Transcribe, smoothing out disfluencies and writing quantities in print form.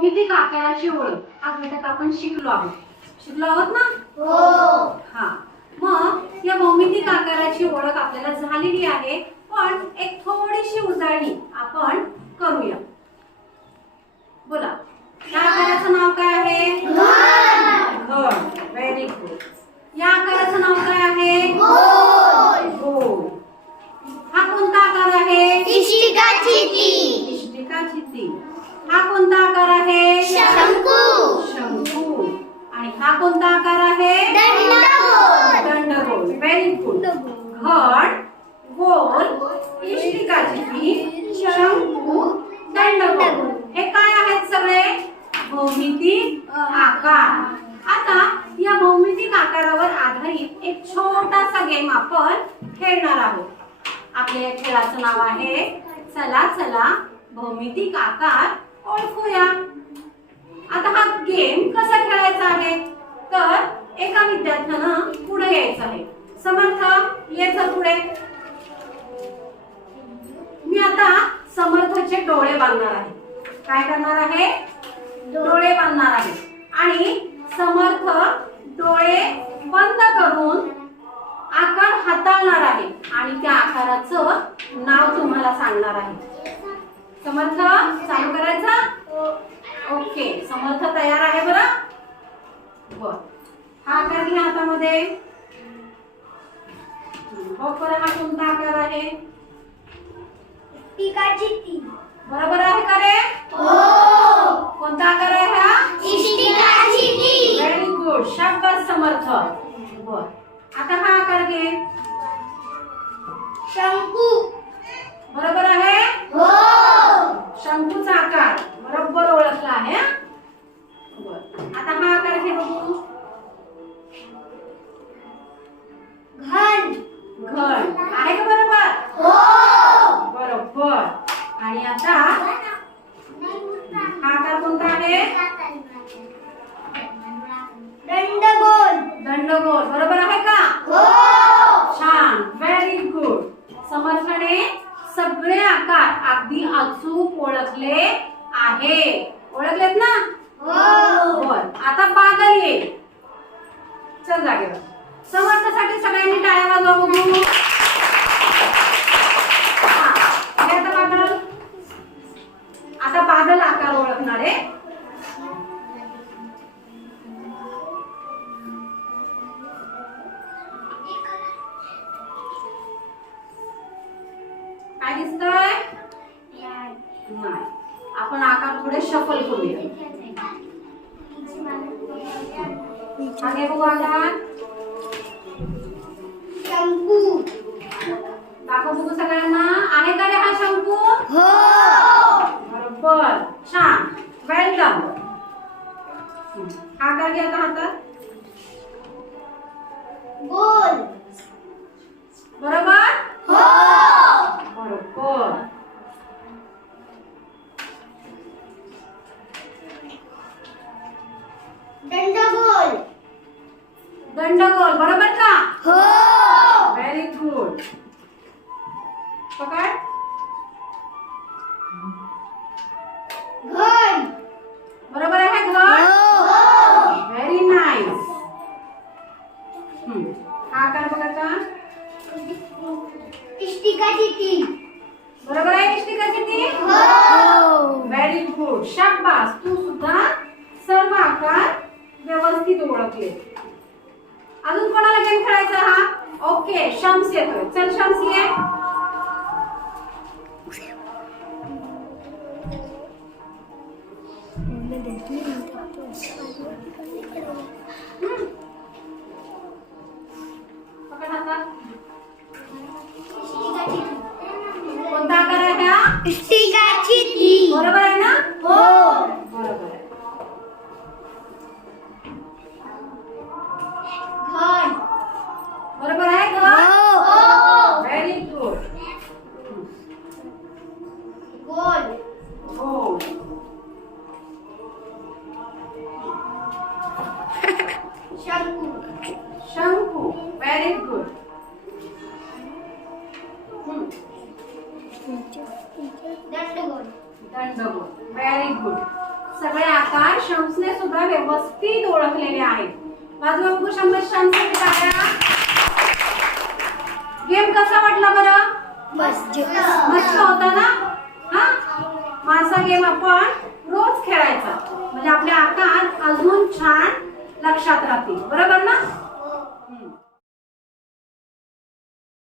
भौमितिक आकाराची ओळख हा घटक आपण शिकलो आहोत ना? हो. हा, मग या भौमितिक आकाराची ओळख आपल्याला झालेली आहे, पण एक थोडीशी उजळणी आपण करूया. बोला, या आकाराचं नाव काय आहे? घन. Very good. या आकाराचं नाव काय आहे? गोल. हा कोणता आकार आहे? इष्टिकाचिती. हा कोणता आकार आहे? शंकू. आणि हा कोणता आकार आहे? दंडगोल. Very good. घन, गोल, इष्टिकाचिती, शंकू, दंडगोल हे काय आहेत? सगळे भौमितिक आकार. आता या भौमितिक आकारावर आधारित एक छोटासा गेम आपण खेळणार आहोत. आपल्या या खेळाचं नाव आहे चला चला भौमितिक आकार ओळखूया. आता हा गेम कसा खेळायचा आहे, तर एका विद्यार्थ्यानं पुढे यायचं आहे. समर्थ, ये चल पुढे. मी आता समर्थचे डोळे बांधणार आहे. काय करणार आहे? डोळे बांधणार आहे. आणि समर्थ डोळे बंद करून आकार हाताळणार आहे आणि त्या आकाराचं नाव तुम्हाला सांगणार आहे. समर्थ, चालू करायचा? ओके, समर्थ तयार आहे बरं? बर. हा आकार घ्या हातामध्ये. बघ बरं, हा कोणता आकार आहे? बरोबर आहे का रे? कोणता आकार आहे हा? Very good. शाबास समर्थ. बर. आता हा आकार घे. शंकू. बरोबर आहे? शंकूचा आकार बरोबर ओळखला आहे. बर. आता हा आकार घे बघू. घन. आहे का बरोबर? बरोबर. आणि आता हा आकार कोणता आहे? दंडगोल. बरोबर आहे का? छान. Very good. समर्थने सगळे आकार अगदी अचूक ओळखले आहे. ओळखलेत ना? बर. आता बादल ये. चल जागेवर. समर्थासाठी सगळ्यांनी टाळ्या वाजवा बघू. आता बादल आकार ओळखणार आहे. काय दिसतंय? नाही. आपण आकार थोडे शफल करूया. आगे बघू आकार. शंकू. दाखव बघू सगळ्यांना. आहे का रे हा शंकू? बरोबर. छान. वेल डन. हा आकार घ्या आता हातात. गोल. बरोबर? बरोबर. दंडगोल. बरोबर का? Very good. पकड. घन. बरोबर आहे घर? Very nice. हा आकार बघा. इष्टिकाचिती. बरोबर आहे इष्टिकाचिती? Very good. शाबास. तू सुद्धा सर्व आकार व्यवस्थित ओळखले. अजून कोणाला गेम खेळायचा हा? ओके, शम्स येतोय. चल शम्स ये. पकड हातात. कोणता आकार आहे हा? इष्टिकाचिती. बरोबर आहे ना? बरोबर आहे. घन. बरोबर आहे का? Very good. गोल. शंकू. Very good. दंडगोल. दंडगोल. Very good. सगळे आकार शम्सने सुद्धा व्यवस्थित ओळखलेले आहेत. बाजूला बघू शम्ससाठी टाळ्या. गेम कसा वाटला बरं? मस्त होता ना? हा, मासा गेम आपण रोज खेळायचा म्हणजे आपले आकार अजून छान लक्षात राहतील. बरोबर ना?